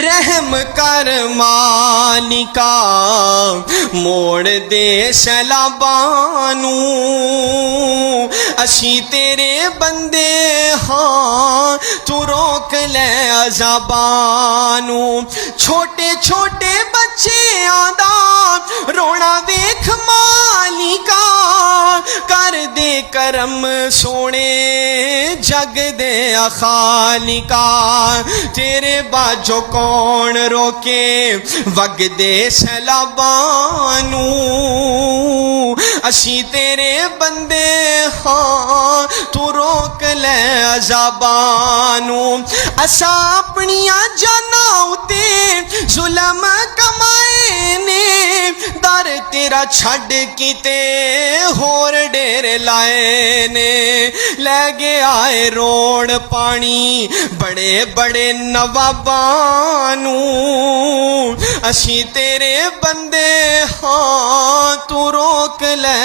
रहम कर मालिका मोड़ दे सैलाबानू असी तेरे बंदे हाँ तू रोक ले अज़ाबानू छोटे छोटे बच्चे आदा रोना वेख मालिका कर दे करम सोने जग दे खालिका तेरे बाजो कौन रोके वग दे सैलाबानू असी तेरे बंदे हाँ तू रोक ले अज़ाबानू असा अपनिया जाना उते जुलम कमाए ने दर तेरा छड़ किते होर डेरे लाए ने ले गया आए रोड पानी बड़े बड़े नवाबानू असी तेरे बंदे हाँ तू रोक ले